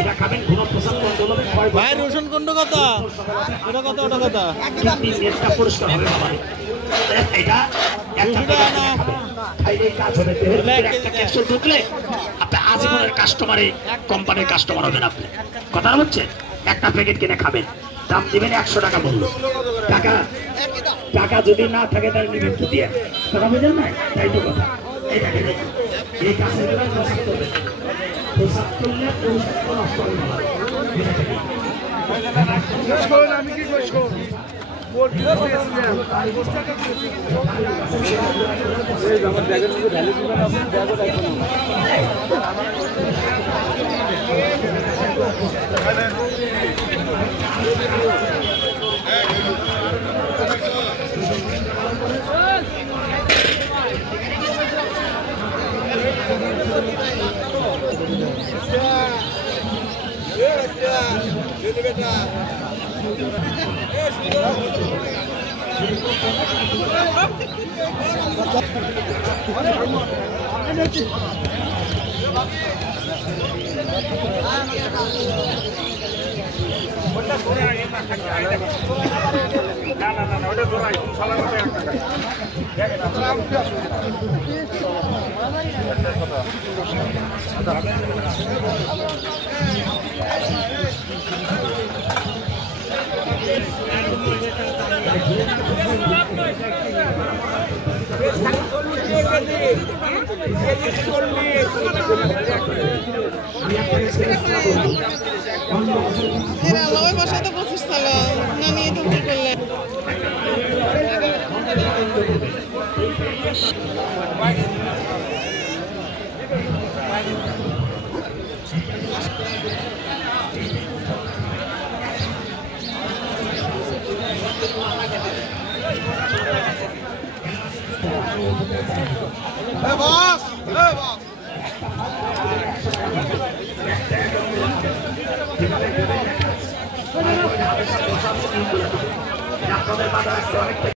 এটা খাবেন কোনো প্রসাদ কন্ট্রোল হবে ভাই রসুন কোনটা কথা ওটা কথা ওটা কথা নেটটা পরিষ্কার হবে বাবা এটা একটা না খাইলে কাজ হবে একটা ক্যাপসুল ঢুকলে আপনি আজীবনের কাস্টমারে কোম্পানির কাস্টমার হবেন আপনি কথা হচ্ছে একটা প্যাকেট কিনে খাবেন দাম দিবেন 100 টাকা মূল্য টাকা টাকা যদি না থাকে তাহলে নিবেন কি দিয়ে কথা বুঝেন না তাই তো কথা এটা কিনে এই কাছে গেলে প্রসাদ করলে নষ্ট হবে না আমি কি করছো আমার ব্যাগের মধ্যে ভ্যালু দিবেন আপনি ব্যাগও রাখবেন বসা তো 25 টাকা না নিয়ে তো কি করলে বস আপনাদের বাজার